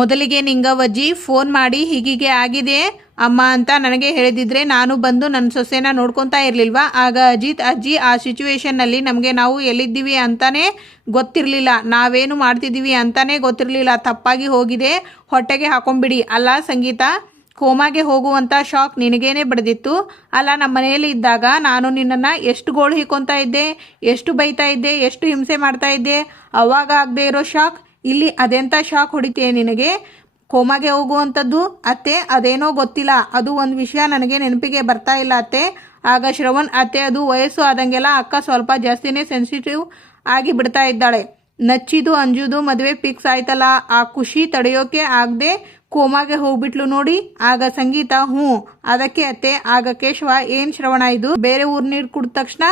ಮೊದಲಿಗೆ ನಿಂಗವ್ವಜ್ಜಿ ಫೋನ್ ಮಾಡಿ ಹೀಗೀಗೆ ಆಗಿದೆ ಅಮ್ಮ ಅಂತ ನನಗೆ ಹೇಳಿದಿದ್ರೆ ನಾನು ಬಂದು ನನ್ನ ಸೊಸೆನ ನೋಡ್ಕೊತಾ ಇರಲಿಲ್ವಾ. ಆಗ ಅಜಿತ್ ಅಜ್ಜಿ ಆ ಸಿಚುವೇಶನ್ನಲ್ಲಿ ನಮಗೆ ನಾವು ಎಲ್ಲಿದ್ದೀವಿ ಅಂತಾನೆ ಗೊತ್ತಿರಲಿಲ್ಲ, ನಾವೇನು ಮಾಡ್ತಿದ್ದೀವಿ ಅಂತಾನೆ ಗೊತ್ತಿರಲಿಲ್ಲ. ತಪ್ಪಾಗಿ ಹೋಗಿದೆ, ಹೊಟ್ಟೆಗೆ ಹಾಕೊಂಡ್ಬಿಡಿ. ಅಲ್ಲ ಸಂಗೀತ, ಕೋಮಾಗೆ ಹೋಗುವಂಥ ಶಾಕ್ ನಿನಗೇನೆ ಬಡ್ದಿತ್ತು ಅಲ್ಲ. ನಮ್ಮ ಮನೆಯಲ್ಲಿ ಇದ್ದಾಗ ನಾನು ನಿನ್ನನ್ನು ಎಷ್ಟು ಗೋಳು ಹಿಕ್ಕೊತಾ ಇದ್ದೆ, ಎಷ್ಟು ಬೈತಾ ಇದ್ದೆ, ಎಷ್ಟು ಹಿಂಸೆ ಮಾಡ್ತಾ ಇದ್ದೆ. ಅವಾಗ ಆಗದೆ ಇರೋ ಶಾಕ್ ಇಲ್ಲಿ ಅದೆಂಥ ಶಾಕ್ ಹೊಡಿತೀಯ ನಿನಗೆ? ಕೋಮಾಗೆ ಹೋಗುವಂಥದ್ದು ಅತ್ತೆ, ಅದೇನೋ ಗೊತ್ತಿಲ್ಲ, ಅದು ಒಂದು ವಿಷಯ ನನಗೆ ನೆನಪಿಗೆ ಬರ್ತಾ ಇಲ್ಲ ಅತ್ತೆ. ಆಗ ಶ್ರವಣ್, ಅತ್ತೆ ಅದು ವಯಸ್ಸು ಆದಂಗೆಲ್ಲ ಅಕ್ಕ ಸ್ವಲ್ಪ ಜಾಸ್ತಿನೇ ಸೆನ್ಸಿಟಿವ್ ಆಗಿ ಬಿಡ್ತಾ ಇದ್ದಾಳೆ. ನಚ್ಚಿದು ಅಂಜುದು ಮದುವೆ ಫಿಕ್ಸ್ ಆಯ್ತಲ್ಲ, ಆ ಖುಷಿ ತಡೆಯೋಕೆ ಆಗದೆ ಕೋಮಾಗೆ ಹೋಗ್ಬಿಟ್ಲು ನೋಡಿ. ಆಗ ಸಂಗೀತ, ಹ್ಞೂ ಅದಕ್ಕೆ ಅತ್ತೆ. ಆಗ ಕೇಶವ, ಏನು ಶ್ರವಣ ಇದು, ಬೇರೆ ಊರು ನೀರು ಕುಡಿದ ತಕ್ಷಣ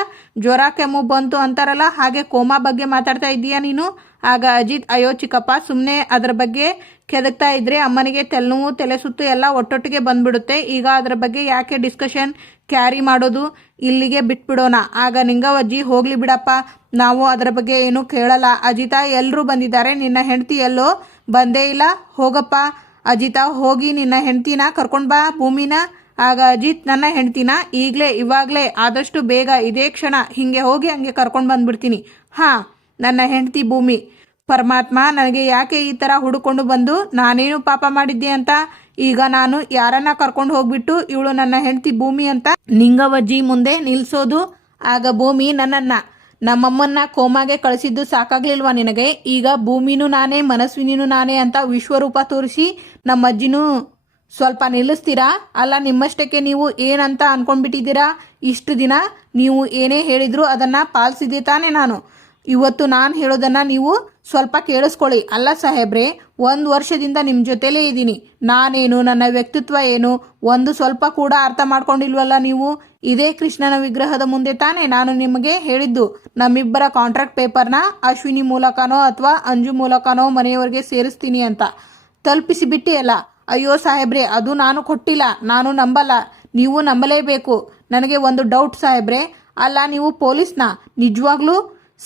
ಜ್ವರ ಕೆಮ್ಮು ಬಂತು ಅಂತಾರಲ್ಲ, ಹಾಗೆ ಕೋಮಾ ಬಗ್ಗೆ ಮಾತಾಡ್ತಾ ಇದ್ದೀಯಾ ನೀನು? ಆಗ ಅಜಿತ್, ಅಯ್ಯೋ ಚಿಕ್ಕಪ್ಪ, ಸುಮ್ಮನೆ ಅದರ ಬಗ್ಗೆ ಕೆದಕ್ತಾ ಇದ್ರೆ ಅಮ್ಮನಿಗೆ ತಲೆನೋವು ತಲೆ ಸುತ್ತು ಎಲ್ಲ ಒಟ್ಟೊಟ್ಟಿಗೆ ಬಂದ್ಬಿಡುತ್ತೆ. ಈಗ ಅದರ ಬಗ್ಗೆ ಯಾಕೆ ಡಿಸ್ಕಷನ್ ಕ್ಯಾರಿ ಮಾಡೋದು, ಇಲ್ಲಿಗೆ ಬಿಟ್ಬಿಡೋಣ. ಆಗ ನಿಂಗವ್ವಜ್ಜಿ, ಹೋಗ್ಲಿ ಬಿಡಪ್ಪ, ನಾವು ಅದರ ಬಗ್ಗೆ ಏನು ಕೇಳಲ್ಲ. ಅಜಿತ, ಎಲ್ಲರೂ ಬಂದಿದ್ದಾರೆ, ನಿನ್ನ ಹೆಂಡತಿ ಎಲ್ಲೋ ಬಂದೇ ಇಲ್ಲ, ಹೋಗಪ್ಪ ಅಜಿತ, ಹೋಗಿ ನಿನ್ನ ಹೆಂಡ್ತಿನ ಕರ್ಕೊಂಡು ಬಾ ಭೂಮಿನ. ಆಗ ಅಜಿತ್, ನನ್ನ ಹೆಂಡ್ತಿನ ಈಗಲೇ ಇವಾಗಲೇ ಆದಷ್ಟು ಬೇಗ ಇದೇ ಕ್ಷಣ ಹಿಂಗೆ ಹೋಗಿ ಹಂಗೆ ಕರ್ಕೊಂಡು ಬಂದ್ಬಿಡ್ತೀನಿ. ಹಾಂ, ನನ್ನ ಹೆಂಡ್ತಿ ಭೂಮಿ. ಪರಮಾತ್ಮ, ನನಗೆ ಯಾಕೆ ಈ ಥರ ಹುಡುಕೊಂಡು ಬಂದು ನಾನೇನು ಪಾಪ ಮಾಡಿದ್ದೆ ಅಂತ. ಈಗ ನಾನು ಯಾರನ್ನ ಕರ್ಕೊಂಡು ಹೋಗ್ಬಿಟ್ಟು ಇವಳು ನನ್ನ ಹೆಂಡ್ತಿ ಭೂಮಿ ಅಂತ ನಿಂಗವ್ವಜ್ಜಿ ಮುಂದೆ ನಿಲ್ಲಿಸೋದು? ಆಗ ಭೂಮಿ, ನಮ್ಮಮ್ಮನ್ನ ಕೋಮಾಗೆ ಕಳಿಸಿದ್ದು ಸಾಕಾಗ್ಲಿಲ್ವಾ ನಿನಗೆ? ಈಗ ಭೂಮಿನೂ ನಾನೇ, ಮನಸ್ವಿನಿನೂ ನಾನೇ ಅಂತ ವಿಶ್ವರೂಪ ತೋರಿಸಿ ನಮ್ಮ ಅಜ್ಜಿನೂ ಸ್ವಲ್ಪ ನಿಲ್ಲಿಸ್ತೀರಾ? ಅಲ್ಲ, ನಿಮ್ಮಷ್ಟಕ್ಕೆ ನೀವು ಏನಂತ ಅನ್ಕೊಂಡ್ಬಿಟ್ಟಿದ್ದೀರಾ? ಇಷ್ಟು ದಿನ ನೀವು ಏನೇ ಹೇಳಿದ್ರು ಅದನ್ನು ಪಾಲಿಸಿದೆ ತಾನೇ ನಾನು. ಇವತ್ತು ನಾನು ಹೇಳೋದನ್ನು ನೀವು ಸ್ವಲ್ಪ ಕೇಳಿಸ್ಕೊಳ್ಳಿ. ಅಲ್ಲ ಸಾಹೇಬ್ರೆ, 1 ವರ್ಷದಿಂದ ನಿಮ್ಮ ಜೊತೆಲೇ ಇದ್ದೀನಿ. ನಾನೇನು, ನನ್ನ ವ್ಯಕ್ತಿತ್ವ ಏನು, ಒಂದು ಸ್ವಲ್ಪ ಕೂಡ ಅರ್ಥ ಮಾಡ್ಕೊಂಡಿಲ್ವಲ್ಲ ನೀವು? ಇದೇ ಕೃಷ್ಣನ ವಿಗ್ರಹದ ಮುಂದೆ ತಾನೇ ನಾನು ನಿಮಗೆ ಹೇಳಿದ್ದು ನಮ್ಮಿಬ್ಬರ ಕಾಂಟ್ರಾಕ್ಟ್ ಪೇಪರ್ನ ಅಶ್ವಿನಿ ಮೂಲಕನೋ ಅಥವಾ ಅಂಜು ಮೂಲಕನೋ ಮನೆಯವರಿಗೆ ಸೇರಿಸ್ತೀನಿ ಅಂತ. ತಲುಪಿಸಿಬಿಟ್ಟಿ ಅಲ್ಲ? ಅಯ್ಯೋ ಸಾಹೇಬ್ರೆ, ಅದು ನಾನು ಕೊಟ್ಟಿಲ್ಲ, ನಾನು ನಂಬಲ್ಲ, ನೀವು ನಂಬಲೇಬೇಕು. ನನಗೆ ಒಂದು ಡೌಟ್ ಸಾಹೇಬ್ರೆ. ಅಲ್ಲ, ನೀವು ಪೊಲೀಸ್ನ? ನಿಜವಾಗ್ಲೂ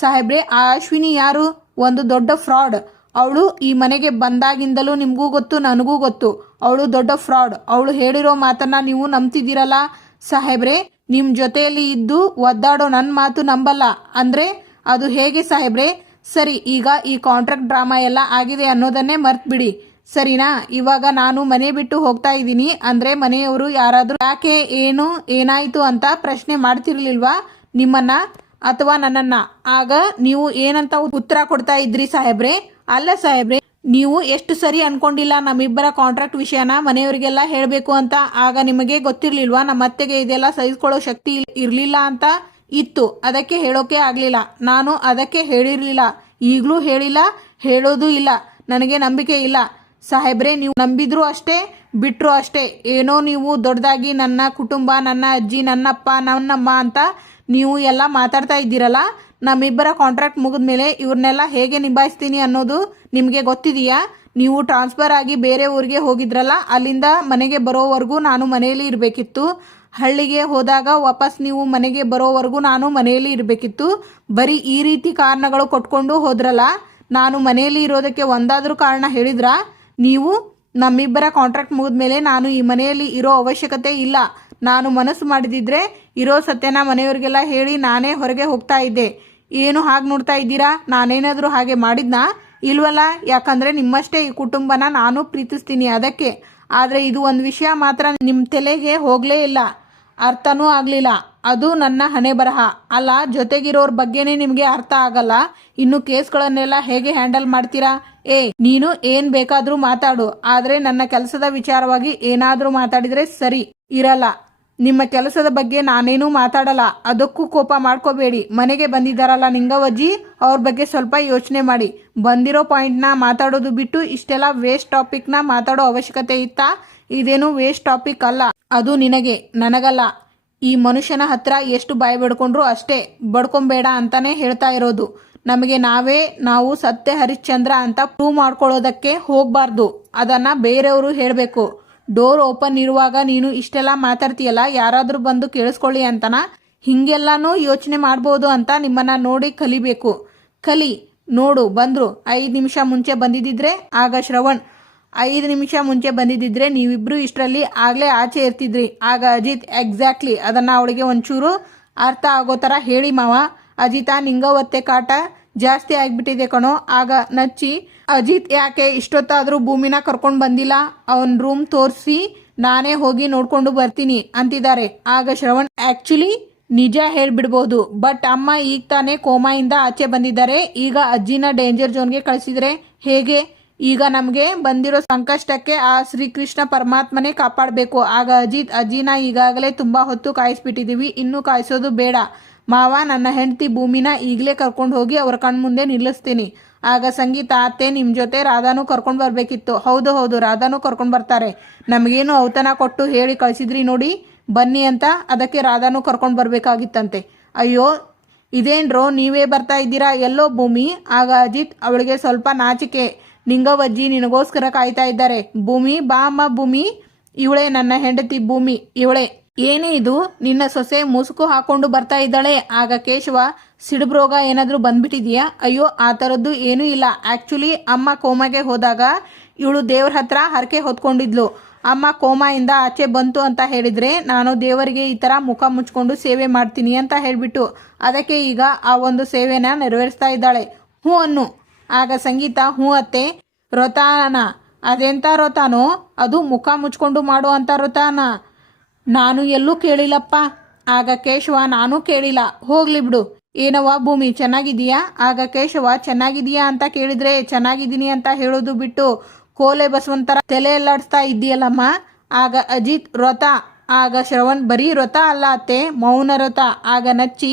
ಸಾಹೇಬ್ರೆ, ಆ ಅಶ್ವಿನಿ ಯಾರು? ಒಂದು ದೊಡ್ಡ ಫ್ರಾಡ್. ಅವಳು ಈ ಮನೆಗೆ ಬಂದಾಗಿಂದಲೂ ನಿಮಗೂ ಗೊತ್ತು, ನನಗೂ ಗೊತ್ತು, ಅವಳು ದೊಡ್ಡ ಫ್ರಾಡ್. ಅವಳು ಹೇಳಿರೋ ಮಾತನ್ನ ನೀವು ನಂಬ್ತಿದ್ದೀರಲ್ಲ ಸಾಹೇಬ್ರೆ. ನಿಮ್ಮ ಜೊತೆಯಲ್ಲಿ ಇದ್ದು ಒದ್ದಾಡೋ ನನ್ನ ಮಾತು ನಂಬಲ್ಲ ಅಂದರೆ ಅದು ಹೇಗೆ ಸಾಹೇಬ್ರೆ? ಸರಿ, ಈಗ ಈ ಕಾಂಟ್ರಾಕ್ಟ್ ಡ್ರಾಮಾ ಎಲ್ಲ ಆಗಿದೆ ಅನ್ನೋದನ್ನೇ ಮರ್ತ್ಬಿಡಿ, ಸರಿನಾ? ಇವಾಗ ನಾನು ಮನೆ ಬಿಟ್ಟು ಹೋಗ್ತಾ ಇದ್ದೀನಿ ಅಂದರೆ ಮನೆಯವರು ಯಾರಾದರೂ ಯಾಕೆ, ಏನು, ಏನಾಯಿತು ಅಂತ ಪ್ರಶ್ನೆ ಮಾಡ್ತಿರ್ಲಿಲ್ವಾ ನಿಮ್ಮನ್ನ ಅಥವಾ ನನ್ನನ್ನ? ಆಗ ನೀವು ಏನಂತ ಉತ್ತರ ಕೊಡ್ತಾ ಇದ್ರಿ ಸಾಹೇಬ್ರೆ? ಅಲ್ಲ ಸಾಹೇಬ್ರೆ, ನೀವು ಎಷ್ಟು ಸರಿ ಅನ್ಕೊಂಡಿಲ್ಲ ನಮ್ಮಿಬ್ಬರ ಕಾಂಟ್ರಾಕ್ಟ್ ವಿಷಯನ ಮನೆಯವರಿಗೆಲ್ಲ ಹೇಳಬೇಕು ಅಂತ. ಆಗ ನಿಮಗೆ ಗೊತ್ತಿರ್ಲಿಲ್ವಾ ನಮ್ಮ ಅತ್ತೆಗೆ ಇದೆಲ್ಲ ಸಹಿಸ್ಕೊಳ್ಳೋ ಶಕ್ತಿ ಇರಲಿಲ್ಲ ಅಂತ? ಇತ್ತು, ಅದಕ್ಕೆ ಹೇಳೋಕೆ ಆಗಲಿಲ್ಲ. ನಾನು ಅದಕ್ಕೆ ಹೇಳಿರಲಿಲ್ಲ, ಈಗಲೂ ಹೇಳಿಲ್ಲ, ಹೇಳೋದು ಇಲ್ಲ. ನನಗೆ ನಂಬಿಕೆ ಇಲ್ಲ ಸಾಹೇಬ್ರೆ. ನೀವು ನಂಬಿದ್ರು ಅಷ್ಟೇ, ಬಿಟ್ಟರು ಅಷ್ಟೇ. ಏನೋ ನೀವು ದೊಡ್ಡದಾಗಿ ನನ್ನ ಕುಟುಂಬ, ನನ್ನ ಅಜ್ಜಿ, ನನ್ನಪ್ಪ, ನನ್ನಮ್ಮ ಅಂತ ನೀವು ಎಲ್ಲ ಮಾತಾಡ್ತಾ ಇದ್ದೀರಲ್ಲ. ನಮ್ಮಿಬ್ಬರ ಕಾಂಟ್ರಾಕ್ಟ್ ಮುಗಿದ್ಮೇಲೆ ಇವ್ರನ್ನೆಲ್ಲ ಹೇಗೆ ನಿಭಾಯಿಸ್ತೀನಿ ಅನ್ನೋದು ನಿಮಗೆ ಗೊತ್ತಿದೆಯಾ? ನೀವು ಟ್ರಾನ್ಸ್ಫರ್ ಆಗಿ ಬೇರೆ ಊರಿಗೆ ಹೋಗಿದ್ರಲ್ಲ, ಅಲ್ಲಿಂದ ಮನೆಗೆ ಬರೋವರೆಗೂ ನಾನು ಮನೆಯಲ್ಲಿ ಇರಬೇಕಿತ್ತು. ಹಳ್ಳಿಗೆ ಹೋದಾಗ ವಾಪಸ್ ನೀವು ಮನೆಗೆ ಬರೋವರೆಗೂ ನಾನು ಮನೆಯಲ್ಲಿ ಇರಬೇಕಿತ್ತು. ಬರೀ ಈ ರೀತಿ ಕಾರಣಗಳು ಕೊಟ್ಕೊಂಡು ಹೋದ್ರಲ್ಲ. ನಾನು ಮನೆಯಲ್ಲಿ ಇರೋದಕ್ಕೆ ಒಂದಾದರೂ ಕಾರಣ ಹೇಳಿದ್ರಾ ನೀವು? ನಮ್ಮಿಬ್ಬರ ಕಾಂಟ್ರಾಕ್ಟ್ ಮುಗಿದ್ಮೇಲೆ ನಾನು ಈ ಮನೆಯಲ್ಲಿ ಇರೋ ಅವಶ್ಯಕತೆ ಇಲ್ಲ. ನಾನು ಮನಸ್ಸು ಮಾಡಿದಿದ್ರೆ ಇರೋ ಸತ್ಯನ ಮನೆಯವರಿಗೆಲ್ಲ ಹೇಳಿ ನಾನೇ ಹೊರಗೆ ಹೋಗ್ತಾ ಇದ್ದೆ. ಏನು ಹಾಗೆ ನೋಡ್ತಾ ಇದ್ದೀರಾ? ನಾನೇನಾದರೂ ಹಾಗೆ ಮಾಡಿದ್ನಾ? ಇಲ್ವಲ್ಲ. ಯಾಕಂದರೆ ನಿಮ್ಮಷ್ಟೇ ಈ ಕುಟುಂಬನ ನಾನು ಪ್ರೀತಿಸ್ತೀನಿ, ಅದಕ್ಕೆ. ಆದರೆ ಇದು ಒಂದು ವಿಷಯ ಮಾತ್ರ ನಿಮ್ಮ ತಲೆಗೆ ಹೋಗಲೇ ಇಲ್ಲ, ಅರ್ಥನೂ ಆಗಲಿಲ್ಲ. ಅದು ನನ್ನ ಹಣೆ ಬರಹ. ಅಲ್ಲ, ಜೊತೆಗಿರೋರ ಬಗ್ಗೆನೇ ನಿಮಗೆ ಅರ್ಥ ಆಗಲ್ಲ, ಇನ್ನು ಕೇಸ್ಗಳನ್ನೆಲ್ಲ ಹೇಗೆ ಹ್ಯಾಂಡಲ್ ಮಾಡ್ತೀರಾ? ನೀನು ಏನು ಬೇಕಾದರೂ ಮಾತಾಡು, ಆದರೆ ನನ್ನ ಕೆಲಸದ ವಿಚಾರವಾಗಿ ಏನಾದರೂ ಮಾತಾಡಿದರೆ ಸರಿ ಇರಲ್ಲ. ನಿಮ್ಮ ಕೆಲಸದ ಬಗ್ಗೆ ನಾನೇನೂ ಮಾತಾಡಲ್ಲ, ಅದಕ್ಕೂ ಕೋಪ ಮಾಡ್ಕೋಬೇಡಿ. ಮನೆಗೆ ಬಂದಿದ್ದಾರಲ್ಲ ನಿಂಗವ್ವಜ್ಜಿ, ಅವ್ರ ಬಗ್ಗೆ ಸ್ವಲ್ಪ ಯೋಚನೆ ಮಾಡಿ. ಬಂದಿರೋ ಪಾಯಿಂಟ್ನ ಮಾತಾಡೋದು ಬಿಟ್ಟು ಇಷ್ಟೆಲ್ಲ ವೇಸ್ಟ್ ಟಾಪಿಕ್ನ ಮಾತಾಡೋ ಅವಶ್ಯಕತೆ ಇತ್ತಾ? ಇದೇನು ವೇಸ್ಟ್ ಟಾಪಿಕ್ ಅಲ್ಲ, ಅದು ನಿನಗೆ, ನನಗಲ್ಲ. ಈ ಮನುಷ್ಯನ ಹತ್ರ ಎಷ್ಟು ಬಾಯಿ ಬಡ್ಕೊಂಡ್ರು ಅಷ್ಟೇ, ಬಡ್ಕೊಂಬೇಡ ಅಂತಾನೆ ಹೇಳ್ತಾ ಇರೋದು. ನಮಗೆ ನಾವು ಸತ್ಯ ಹರಿಶ್ಚಂದ್ರ ಅಂತ ಪ್ರೂವ್ ಮಾಡ್ಕೊಳ್ಳೋದಕ್ಕೆ ಹೋಗಬಾರ್ದು, ಅದನ್ನು ಬೇರೆಯವರು ಹೇಳಬೇಕು. ಡೋರ್ ಓಪನ್ ಇರುವಾಗ ನೀನು ಇಷ್ಟೆಲ್ಲ ಮಾತಾಡ್ತೀಯಲ್ಲ, ಯಾರಾದರೂ ಬಂದು ಕೇಳಿಸ್ಕೊಳ್ಳಿ ಅಂತನ? ಹಿಂಗೆಲ್ಲಾನು ಯೋಚನೆ ಮಾಡ್ಬೋದು ಅಂತ ನಿಮ್ಮನ್ನ ನೋಡಿ ಕಲಿಬೇಕು. ಕಲಿ. ನೋಡು, ಬಂದ್ರು. 5 ನಿಮಿಷ ಮುಂಚೆ ಬಂದಿದ್ದಿದ್ರೆ ಆಗ ಶ್ರವಣ್, 5 ನಿಮಿಷ ಮುಂಚೆ ಬಂದಿದ್ದಿದ್ರೆ ನೀವಿಬ್ರು ಇಷ್ಟರಲ್ಲಿ ಆಗಲೇ ಆಚೆ ಇರ್ತಿದ್ರಿ. ಆಗ ಅಜಿತ್ ಎಕ್ಸಾಕ್ಟ್ಲಿ ಅದನ್ನು ಅವಳಿಗೆ ಒಂಚೂರು ಅರ್ಥ ಆಗೋ ಥರ ಹೇಳಿ ಮಾವ. ಅಜಿತ ನಿಂಗವತ್ತೆ ಕಾಟ ಜಾಸ್ತಿ ಆಗಿಬಿಟ್ಟಿದೆ ಕಣೋ. ಆಗ ನಚ್ಚಿ ಅಜಿತ್ ಯಾಕೆ ಇಷ್ಟೊತ್ತಾದರೂ ಭೂಮಿನ ಕರ್ಕೊಂಡು ಬಂದಿಲ್ಲ, ಅವನ ರೂಮ್ ತೋರಿಸಿ ನಾನೇ ಹೋಗಿ ನೋಡ್ಕೊಂಡು ಬರ್ತೀನಿ ಅಂತಿದ್ದಾರೆ. ಆಗ ಶ್ರವಣ್ ಆ್ಯಕ್ಚುಲಿ ನಿಜ ಹೇಳ್ಬಿಡ್ಬೋದು, ಬಟ್ ಅಮ್ಮ ಈಗ ತಾನೇ ಕೋಮಾಯಿಂದ ಆಚೆ ಬಂದಿದ್ದಾರೆ, ಈಗ ಅಜ್ಜಿನ ಡೇಂಜರ್ ಝೋನ್ಗೆ ಕಳಿಸಿದ್ರೆ ಹೇಗೆ? ಈಗ ನಮಗೆ ಬಂದಿರೋ ಸಂಕಷ್ಟಕ್ಕೆ ಆ ಶ್ರೀಕೃಷ್ಣ ಪರಮಾತ್ಮನೇ ಕಾಪಾಡಬೇಕು. ಆಗ ಅಜಿತ್ ಅಜ್ಜಿನ ಈಗಾಗಲೇ ತುಂಬ ಹೊತ್ತು ಕಾಯಿಸ್ಬಿಟ್ಟಿದ್ದೀವಿ, ಇನ್ನೂ ಕಾಯಿಸೋದು ಬೇಡ ಮಾವ. ನನ್ನ ಹೆಂಡತಿ ಭೂಮಿನ ಈಗಲೇ ಕರ್ಕೊಂಡು ಹೋಗಿ ಅವ್ರ ಕಣ್ಮುಂದೆ ನಿಲ್ಲಿಸ್ತೀನಿ. ಆಗ ಸಂಗೀತ ಅತ್ತೆ ನಿಮ್ಮ ಜೊತೆ ರಾಧಾನೂ ಕರ್ಕೊಂಡು ಬರಬೇಕಿತ್ತು. ಹೌದು ಹೌದು ರಾಧಾನೂ ಕರ್ಕೊಂಡು ಬರ್ತಾರೆ. ನಮಗೇನು ಔತಣ ಕೊಟ್ಟು ಹೇಳಿ ಕಳಿಸಿದ್ರಿ ನೋಡಿ ಬನ್ನಿ ಅಂತ, ಅದಕ್ಕೆ ರಾಧಾನೂ ಕರ್ಕೊಂಡು ಬರಬೇಕಾಗಿತ್ತಂತೆ. ಅಯ್ಯೋ ಇದೇನ್ರೋ ನೀವೇ ಬರ್ತಾ ಇದ್ದೀರಾ, ಎಲ್ಲೋ ಭೂಮಿ? ಆಗ ಅಜಿತ್ ಅವಳಿಗೆ ಸ್ವಲ್ಪ ನಾಚಿಕೆ. ನಿಂಗವಜ್ಜಿ ನಿನಗೋಸ್ಕರ ಕಾಯ್ತಾ ಇದ್ದಾರೆ. ಭೂಮಿ ಬಾ ಅಮ್ಮ. ಭೂಮಿ ಇವಳೆ ನನ್ನ ಹೆಂಡತಿ ಭೂಮಿ, ಇವಳೆ. ಏನೇ ಇದು ನಿನ್ನ ಸೊಸೆ ಮುಸುಕು ಹಾಕೊಂಡು ಬರ್ತಾ ಇದ್ದಾಳೆ. ಆಗ ಕೇಶವ ಸಿಡುಬ್ರೋಗ ಏನಾದರೂ ಬಂದ್ಬಿಟ್ಟಿದೆಯಾ? ಅಯ್ಯೋ ಆ ಥರದ್ದು ಏನೂ ಇಲ್ಲ. ಆ್ಯಕ್ಚುಲಿ ಅಮ್ಮ ಕೋಮಾಗೆ ಹೋದಾಗ ಇವಳು ದೇವ್ರ ಹತ್ರ ಹರಕೆ ಹೊತ್ಕೊಂಡಿದ್ಲು. ಅಮ್ಮ ಕೋಮಾಯಿಂದ ಆಚೆ ಬಂತು ಅಂತ ಹೇಳಿದರೆ ನಾನು ದೇವರಿಗೆ ಈ ಥರ ಮುಖ ಮುಚ್ಕೊಂಡು ಸೇವೆ ಮಾಡ್ತೀನಿ ಅಂತ ಹೇಳಿಬಿಟ್ಟು ಅದಕ್ಕೆ ಈಗ ಆ ಒಂದು ಸೇವೆನ ನೆರವೇರಿಸ್ತಾ ಇದ್ದಾಳೆ. ಹ್ಞೂ ಅನ್ನು. ಆಗ ಸಂಗೀತ ಹ್ಞೂ ಅತ್ತೆ. ವ್ರತಾನ ಅದೆಂಥ ವ್ರತಾನೋ? ಅದು ಮುಖ ಮುಚ್ಕೊಂಡು ಮಾಡೋ ಅಂಥ ವ್ರತಾನ ನಾನು ಎಲ್ಲೂ ಕೇಳಿಲ್ಲಪ್ಪ. ಆಗ ಕೇಶವ ನಾನು ಕೇಳಿಲ್ಲ, ಹೋಗ್ಲಿ ಬಿಡು. ಏನವ್ವ ಭೂಮಿ ಚೆನ್ನಾಗಿದೀಯಾ? ಆಗ ಕೇಶವ ಚೆನ್ನಾಗಿದೀಯಾ ಅಂತ ಕೇಳಿದರೆ ಚೆನ್ನಾಗಿದ್ದೀನಿ ಅಂತ ಹೇಳೋದು ಬಿಟ್ಟು ಕೋಲೆ ಬಸವಂತರ ತಲೆ ಎಲ್ಲಾಡಿಸ್ತಾ ಇದ್ದೀಯಲ್ಲಮ್ಮ. ಆಗ ಅಜಿತ್ ವ್ರತ. ಆಗ ಶ್ರವಣ್ ಬರೀ ವ್ರತ ಅಲ್ಲ ಅತ್ತೆ, ಮೌನ ವ್ರತ. ಆಗ ನಚ್ಚಿ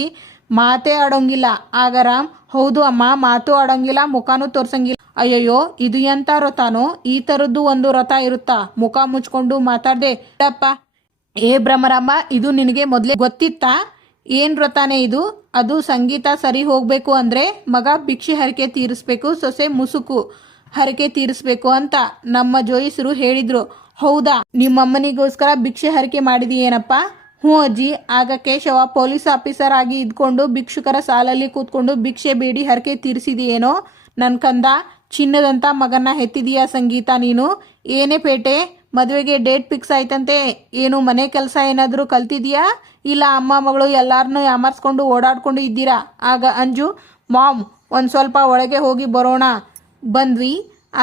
ಮಾತೇ ಆಡೋಂಗಿಲ್ಲ. ಆಗ ರಾಮ್ ಹೌದು ಅಮ್ಮ, ಮಾತು ಆಡೋಂಗಿಲ್ಲ, ಮುಖನೂ ತೋರ್ಸಂಗಿಲ್ಲ. ಅಯ್ಯಯ್ಯೋ ಇದು ಎಂಥ ವ್ರತಾನೋ? ಈ ಥರದ್ದು ಒಂದು ವ್ರತ ಇರುತ್ತಾ? ಮುಖ ಮುಚ್ಕೊಂಡು ಮಾತಾಡ್ದೆ ಅಪ್ಪ. ಏ ಭ್ರಮರಮ್ಮ, ಇದು ನಿನಗೆ ಮೊದಲೇ ಗೊತ್ತಿತ್ತಾ? ಏನು ವ್ರತಾನೇ ಇದು? ಅದು ಸಂಗೀತ ಸರಿ ಹೋಗಬೇಕು ಅಂದರೆ ಮಗ ಭಿಕ್ಷೆ ಹರಕೆ ತೀರಿಸ್ಬೇಕು, ಸೊಸೆ ಮುಸುಕು ಹರಕೆ ತೀರಿಸ್ಬೇಕು ಅಂತ ನಮ್ಮ ಜೋಯಿಸರು ಹೇಳಿದ್ರು. ಹೌದಾ? ನಿಮ್ಮಮ್ಮನಿಗೋಸ್ಕರ ಭಿಕ್ಷೆ ಹರಕೆ ಮಾಡಿದೀಯೇನಪ್ಪ? ಹ್ಞೂ ಅಜ್ಜಿ. ಆಗ ಕೇಶವ ಪೊಲೀಸ್ ಆಫೀಸರ್ ಆಗಿ ಇದ್ಕೊಂಡು ಭಿಕ್ಷುಕರ ಸಾಲಲ್ಲಿ ಕೂತ್ಕೊಂಡು ಭಿಕ್ಷೆ ಬೇಡಿ ಹರಕೆ ತೀರಿಸಿದೆಯೇನೋ ನನ್ನ ಕಂದ. ಚಿನ್ನದಂಥ ಮಗನ್ನ ಹೆತ್ತಿದೀಯಾ ಸಂಗೀತ ನೀನು. ಏನೇ ಪೇಟೆ ಮದುವೆಗೆ ಡೇಟ್ ಫಿಕ್ಸ್ ಆಯ್ತಂತೆ, ಏನು ಮನೆ ಕೆಲಸ ಏನಾದರೂ ಕಲ್ತಿದೀಯಾ? ಇಲ್ಲ ಅಮ್ಮ ಮಗಳು ಎಲ್ಲಾರನ್ನೂ ಯಾಮಾರಿಸ್ಕೊಂಡು ಓಡಾಡ್ಕೊಂಡು ಇದ್ದೀರಾ? ಆಗ ಅಂಜು ಮಾಮ್ ಒಂದು ಸ್ವಲ್ಪ ಒಳಗೆ ಹೋಗಿ ಬರೋಣ ಬಂದ್ವಿ.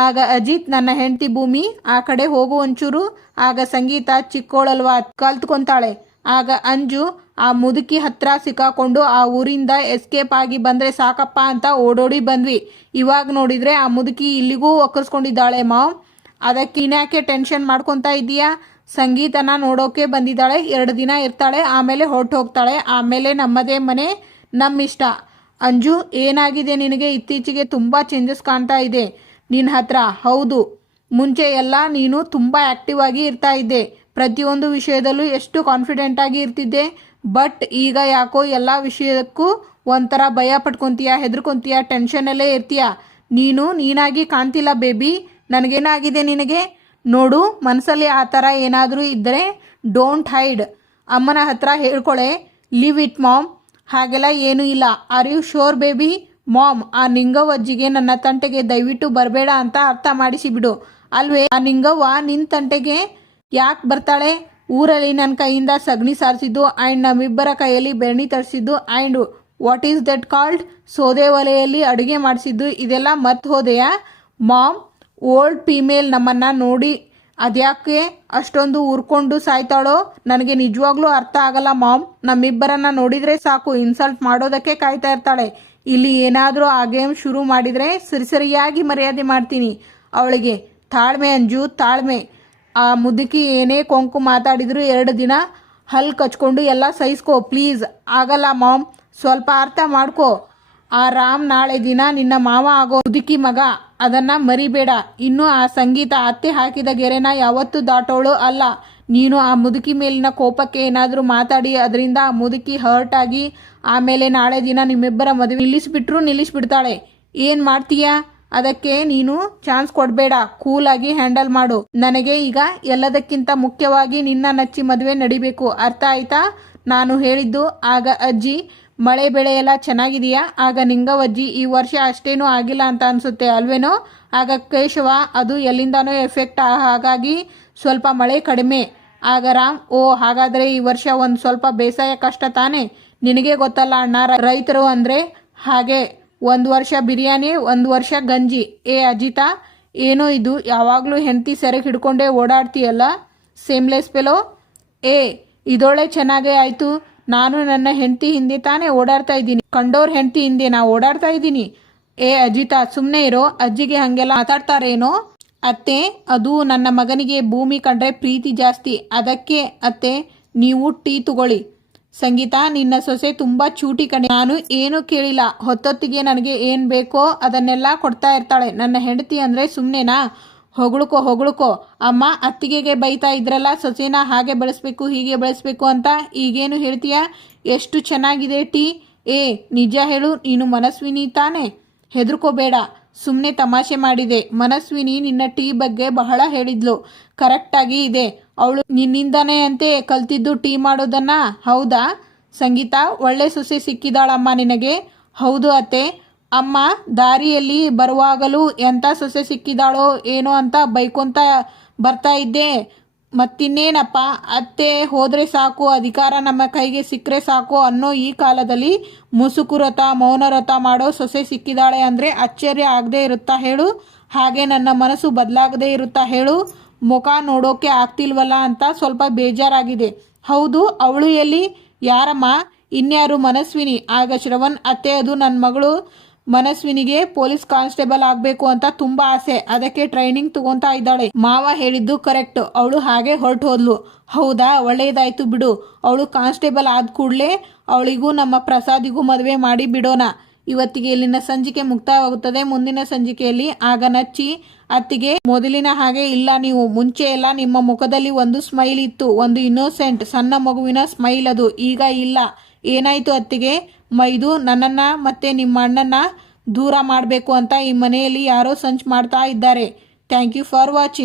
ಆಗ ಅಜಿತ್ ನನ್ನ ಹೆಂಡತಿ ಭೂಮಿ ಆ ಕಡೆ ಹೋಗು ಒಂಚೂರು. ಆಗ ಸಂಗೀತ ಚಿಕ್ಕೋಳಲ್ವಾ ಕಲ್ತ್ಕೊಂತಾಳೆ. ಆಗ ಅಂಜು ಆ ಮುದುಕಿ ಹತ್ರ ಸಿಕ್ಕಾಕೊಂಡು ಆ ಊರಿಂದ ಎಸ್ಕೇಪ್ ಆಗಿ ಬಂದರೆ ಸಾಕಪ್ಪ ಅಂತ ಓಡೋಡಿ ಬಂದ್ವಿ. ಇವಾಗ ನೋಡಿದರೆ ಆ ಮುದುಕಿ ಇಲ್ಲಿಗೂ ಒಕ್ಕರ್ಸ್ಕೊಂಡಿದ್ದಾಳೆ ಮಾವ್. ಅದಕ್ಕೆ ಇನ್ಯಾಕೆ ಟೆನ್ಷನ್ ಮಾಡ್ಕೊತಾ ಇದ್ದೀಯಾ? ಸಂಗೀತನ ನೋಡೋಕೆ ಬಂದಿದ್ದಾಳೆ, 2 ದಿನ ಇರ್ತಾಳೆ, ಆಮೇಲೆ ಹೊರಟು ಹೋಗ್ತಾಳೆ, ಆಮೇಲೆ ನಮ್ಮದೇ ಮನೆ ನಮ್ಮಿಷ್ಟ. ಅಂಜು ಏನಾಗಿದೆ ನಿನಗೆ? ಇತ್ತೀಚೆಗೆ ತುಂಬ ಚೇಂಜಸ್ ಕಾಣ್ತಾ ಇದೆ ನಿನ್ನ ಹತ್ರ. ಹೌದು, ಮುಂಚೆ ಎಲ್ಲ ನೀನು ತುಂಬ ಆ್ಯಕ್ಟಿವ್ ಆಗಿ ಇರ್ತಾ ಇದ್ದೆ, ಪ್ರತಿಯೊಂದು ವಿಷಯದಲ್ಲೂ ಎಷ್ಟು ಕಾನ್ಫಿಡೆಂಟಾಗಿ ಇರ್ತಿದ್ದೆ. ಬಟ್ ಈಗ ಯಾಕೋ ಎಲ್ಲ ವಿಷಯಕ್ಕೂ ಒಂಥರ ಭಯ ಪಟ್ಕೊತೀಯ, ಹೆದರ್ಕೊತೀಯ, ಟೆನ್ಷನಲ್ಲೇ ಇರ್ತೀಯ. ನೀನಾಗಿ ಕಾಣ್ತಿಲ್ಲ ಬೇಬಿ. ನನಗೇನಾಗಿದೆ ನಿನಗೆ? ನೋಡು, ಮನಸ್ಸಲ್ಲಿ ಆ ಥರ ಏನಾದರೂ ಇದ್ದರೆ ಡೋಂಟ್ ಹೈಡ್, ಅಮ್ಮನ ಹತ್ರ ಹೇಳ್ಕೊಳೆ. Leave it ma'am. ಹಾಗೆಲ್ಲ ಏನೂ ಇಲ್ಲ. Are you sure baby? Mom, ಆ ನಿಂಗವ್ವಜ್ಜಿಗೆ ನನ್ನ ತಂಟೆಗೆ ದಯವಿಟ್ಟು ಬರಬೇಡ ಅಂತ ಅರ್ಥ ಮಾಡಿಸಿಬಿಡು. ಅಲ್ವೇ? ಆ ನಿಂಗವ್ವ ನಿನ್ನ ತಂಟೆಗೆ ಯಾಕೆ ಬರ್ತಾಳೆ? ಊರಲ್ಲಿ ನನ್ನ ಕೈಯಿಂದ ಸಗಣಿ ಸಾರಿಸಿದ್ದು ಆ್ಯಂಡ್ ನಮ್ಮಿಬ್ಬರ ಕೈಯಲ್ಲಿ ಬೆರಣಿ ತರಿಸಿದ್ದು and what is that called ಸೋದೆ ಒಲೆಯಲ್ಲಿ ಅಡುಗೆ ಮಾಡಿಸಿದ್ದು, ಇದೆಲ್ಲ ಮರ್ತು ಹೋದೆಯಾ ಮಾಮ್? ಓಲ್ಡ್ ಫೀಮೇಲ್ ನಮ್ಮನ್ನು ನೋಡಿ ಅದ್ಯಾಕೆ ಅಷ್ಟೊಂದು ಉರ್ಕೊಂಡು ಸಾಯ್ತಾಳೋ ನನಗೆ ನಿಜವಾಗ್ಲೂ ಅರ್ಥ ಆಗಲ್ಲ ಮಾಮ್. ನಮ್ಮಿಬ್ಬರನ್ನ ನೋಡಿದರೆ ಸಾಕು ಇನ್ಸಲ್ಟ್ ಮಾಡೋದಕ್ಕೆ ಕಾಯ್ತಾ ಇರ್ತಾಳೆ. ಇಲ್ಲಿ ಏನಾದರೂ ಆ ಗೇಮ್ ಶುರು ಮಾಡಿದರೆ ಸರಿಯಾಗಿ ಮರ್ಯಾದೆ ಮಾಡ್ತೀನಿ ಅವಳಿಗೆ. ತಾಳ್ಮೆ ಅಂಜು, ತಾಳ್ಮೆ. ಆ ಮುದುಕಿ ಏನೇ ಕೊಂಕು ಮಾತಾಡಿದ್ರು 2 ದಿನ ಹಲ್ಲು ಕಚ್ಕೊಂಡು ಎಲ್ಲ ಸಹಿಸ್ಕೋ ಪ್ಲೀಸ್. ಆಗಲ್ಲ ಮಾಮ್, ಸ್ವಲ್ಪ ಅರ್ಥ ಮಾಡ್ಕೋ. ಆ ರಾಮ್ ನಾಳೆ ದಿನ ನಿನ್ನ ಮಾವ ಆಗೋ ಮುದುಕಿ ಮಗ, ಅದನ್ನು ಮರಿಬೇಡ. ಇನ್ನು ಆ ಸಂಗೀತ ಅತ್ತೆ ಹಾಕಿದ ಗೆರೆನ ಯಾವತ್ತೂ ದಾಟೋಳು ಅಲ್ಲ. ನೀನು ಆ ಮುದುಕಿ ಮೇಲಿನ ಕೋಪಕ್ಕೆ ಏನಾದರೂ ಮಾತಾಡಿ ಅದರಿಂದ ಆ ಮುದುಕಿ ಹರ್ಟ್ ಆಗಿ ಆಮೇಲೆ ನಾಳೆ ದಿನ ನಿಮ್ಮಿಬ್ಬರ ಮದುವೆ ನಿಲ್ಲಿಸ್ಬಿಡ್ತಾಳೆ. ಏನು ಮಾಡ್ತೀಯಾ? ಅದಕ್ಕೆ ನೀನು ಚಾನ್ಸ್ ಕೊಡಬೇಡ, ಕೂಲಾಗಿ ಹ್ಯಾಂಡಲ್ ಮಾಡು. ನನಗೆ ಈಗ ಎಲ್ಲದಕ್ಕಿಂತ ಮುಖ್ಯವಾಗಿ ನಿನ್ನ ನಚ್ಚಿ ಮದುವೆ ನಡಿಬೇಕು, ಅರ್ಥ ಆಯ್ತಾ ನಾನು ಹೇಳಿದ್ದು? ಆಗ ಅಜ್ಜಿ ಮಳೆ ಬೆಳೆ ಎಲ್ಲ ಚೆನ್ನಾಗಿದೆಯಾ? ಆಗ ನಿಂಗವಜ್ಜಿ, ಈ ವರ್ಷ ಅಷ್ಟೇನೂ ಆಗಿಲ್ಲ ಅಂತ ಅನಿಸುತ್ತೆ ಅಲ್ವೇನೋ? ಆಗ ಕೇಶವ, ಅದು ಎಲ್ಲಿಂದನೋ ಎಫೆಕ್ಟ್, ಹಾಗಾಗಿ ಸ್ವಲ್ಪ ಮಳೆ ಕಡಿಮೆ. ಆಗ ರಾಮ್, ಓ ಹಾಗಾದರೆ ಈ ವರ್ಷ ಒಂದು ಸ್ವಲ್ಪ ಬೇಸಾಯ ಕಷ್ಟ ತಾನೆ? ನಿನಗೆ ಗೊತ್ತಲ್ಲ ಅಣ್ಣ, ರೈತರು ಅಂದರೆ ಹಾಗೆ. ಒಂದು ವರ್ಷ ಬಿರಿಯಾನಿ, ಒಂದು ವರ್ಷ ಗಂಜಿ. ಏ ಅಜಿತಾ, ಏನೋ ಇದು, ಯಾವಾಗಲೂ ಹೆಂಡತಿ ಸೆರೆಗೆ ಹಿಡ್ಕೊಂಡೇ ಓಡಾಡ್ತೀಯಲ್ಲ, ಸೇಮ್ಲೆಸ್ ಫೆಲೋ. ಏ ಇದೊಳ್ಳೆ ಚೆನ್ನಾಗೇ ಆಯಿತು. ನಾನು ನನ್ನ ಹೆಂಡತಿ ಹಿಂದೆ ತಾನೇ ಓಡಾಡ್ತಾ ಇದ್ದೀನಿ, ಕಂಡೋರ್ ಹೆಂಡತಿ ಹಿಂದೆ ನಾ ಓಡಾಡ್ತಾ ಇದ್ದೀನಿ. ಏ ಅಜಿತಾ, ಸುಮ್ಮನೆ ಇರೋ. ಅಜ್ಜಿಗೆ ಹಾಗೆಲ್ಲ ಮಾತಾಡ್ತಾರೇನೋ? ಅತ್ತೆ, ಅದು ನನ್ನ ಮಗನಿಗೆ ಭೂಮಿ ಕಂಡ್ರೆ ಪ್ರೀತಿ ಜಾಸ್ತಿ, ಅದಕ್ಕೆ ಅತ್ತೆ. ನೀವು ಟೀ ತಗೊಳ್ಳಿ. ಸಂಗೀತಾ, ನಿನ್ನ ಸೊಸೆ ತುಂಬ ಚೂಟಿ ಕಣೆ. ನಾನು ಏನೂ ಕೇಳಿಲ್ಲ, ಹೊತ್ತೊತ್ತಿಗೆ ನನಗೆ ಏನು ಬೇಕೋ ಅದನ್ನೆಲ್ಲ ಕೊಡ್ತಾ ಇರ್ತಾಳೆ. ನನ್ನ ಹೆಂಡತಿ ಅಂದರೆ ಸುಮ್ಮನೆನಾ? ಹೊಗಳ್ಕೋ. ಅಮ್ಮ ಅತ್ತಿಗೆಗೆ ಬೈತಾ ಇದ್ರಲ್ಲ, ಸೊಸೆನ ಹಾಗೆ ಬೆಳೆಸ್ಬೇಕು ಹೀಗೆ ಬೆಳೆಸ್ಬೇಕು ಅಂತ, ಈಗೇನು ಹೇಳ್ತೀಯಾ? ಎಷ್ಟು ಚೆನ್ನಾಗಿದೆ ಟೀ. ಏ ನಿಜ ಹೇಳು, ನೀನು ಮನಸ್ವಿನಿ ತಾನೆ? ಹೆದರ್ಕೋಬೇಡ, ಸುಮ್ಮನೆ ತಮಾಷೆ ಮಾಡಿದೆ. ಮನಸ್ವಿನಿ ನಿನ್ನ ಟೀ ಬಗ್ಗೆ ಬಹಳ ಹೇಳಿದ್ಲು, ಕರೆಕ್ಟಾಗಿ ಇದೆ. ಅವಳು ನಿನ್ನಿಂದನೇ ಅಂತೆ ಕಲ್ತಿದ್ದು ಟೀ ಮಾಡೋದನ್ನ. ಹೌದಾ ಸಂಗೀತಾ? ಒಳ್ಳೆ ಸೊಸೆ ಸಿಕ್ಕಿದಾಳಮ್ಮ ನಿನಗೆ. ಹೌದು ಅತ್ತೆ. ಅಮ್ಮ ದಾರಿಯಲ್ಲಿ ಬರುವಾಗಲೂ ಎಂಥ ಸೊಸೆ ಸಿಕ್ಕಿದಾಳೋ ಏನೋ ಅಂತ ಬೈಕೊಂತ ಬರ್ತಾ ಇದ್ದೆ. ಮತ್ತಿನ್ನೇನಪ್ಪ, ಅತ್ತೆ ಹೋದರೆ ಸಾಕು, ಅಧಿಕಾರ ನಮ್ಮ ಕೈಗೆ ಸಿಕ್ಕರೆ ಸಾಕು ಅನ್ನೋ ಈ ಕಾಲದಲ್ಲಿ ಮುಸುಕು ವ್ರತ ಮೌನ ವ್ರತ ಮಾಡೋ ಸೊಸೆ ಸಿಕ್ಕಿದಾಳೆ ಅಂದರೆ ಆಶ್ಚರ್ಯ ಆಗದೆ ಇರುತ್ತಾ ಹೇಳು? ಹಾಗೆ ನನ್ನ ಮನಸ್ಸು ಬದಲಾಗದೇ ಇರುತ್ತಾ ಹೇಳು? ಮುಖ ನೋಡೋಕೆ ಆಗ್ತಿಲ್ವಲ್ಲ ಅಂತ ಸ್ವಲ್ಪ ಬೇಜಾರಾಗಿದೆ. ಹೌದು, ಅವಳು ಎಲ್ಲಿ? ಯಾರಮ್ಮ? ಇನ್ಯಾರು? ಮನಸ್ವಿನಿ. ಆಗ ಶ್ರವಣ್, ಅತ್ತೆ ಅದು ನನ್ನ ಮಗಳು ಮನಸ್ವಿನಿಗೆ ಪೊಲೀಸ್ ಕಾನ್ಸ್ಟೇಬಲ್ ಆಗಬೇಕು ಅಂತ ತುಂಬ ಆಸೆ, ಅದಕ್ಕೆ ಟ್ರೈನಿಂಗ್ ತಗೊತಾ ಇದ್ದಾಳೆ. ಮಾವ ಹೇಳಿದ್ದು ಕರೆಕ್ಟ್, ಅವಳು ಹಾಗೆ ಹೊರಟು ಹೋದ್ಲು. ಹೌದಾ, ಒಳ್ಳೆಯದಾಯ್ತು ಬಿಡು. ಅವಳು ಕಾನ್ಸ್ಟೇಬಲ್ ಆದ ಕೂಡಲೇ ಅವಳಿಗೂ ನಮ್ಮ ಪ್ರಸಾದಿಗೂ ಮದುವೆ ಮಾಡಿ ಬಿಡೋಣ. ಇವತ್ತಿಗೆ ಇಲ್ಲಿನ ಸಂಚಿಕೆ ಮುಕ್ತಾಯವಾಗುತ್ತದೆ. ಮುಂದಿನ ಸಂಚಿಕೆಯಲ್ಲಿ ಆಗ ನಚ್ಚಿ ಅತ್ತಿಗೆ, ಮೊದಲಿನ ಹಾಗೆ ಇಲ್ಲ ನೀವು. ಮುಂಚೆ ಎಲ್ಲ ನಿಮ್ಮ ಮುಖದಲ್ಲಿ ಒಂದು ಸ್ಮೈಲ್ ಇತ್ತು, ಒಂದು ಇನ್ನೋಸೆಂಟ್ ಸಣ್ಣ ಮಗುವಿನ ಸ್ಮೈಲ್, ಅದು ಈಗ ಇಲ್ಲ. ಏನಾಯಿತು ಅತ್ತಿಗೆ? ಮೈದು ನನ್ನನ್ನ ಮತ್ತೆ ನಿಮ್ಮ ಅಣ್ಣನ ದೂರ ಮಾಡಬೇಕು ಅಂತ ಈ ಮನೆಯಲ್ಲಿ ಯಾರೋ ಸಂಚು ಮಾಡ್ತಾ ಇದ್ದಾರೆ. Thank you for watching.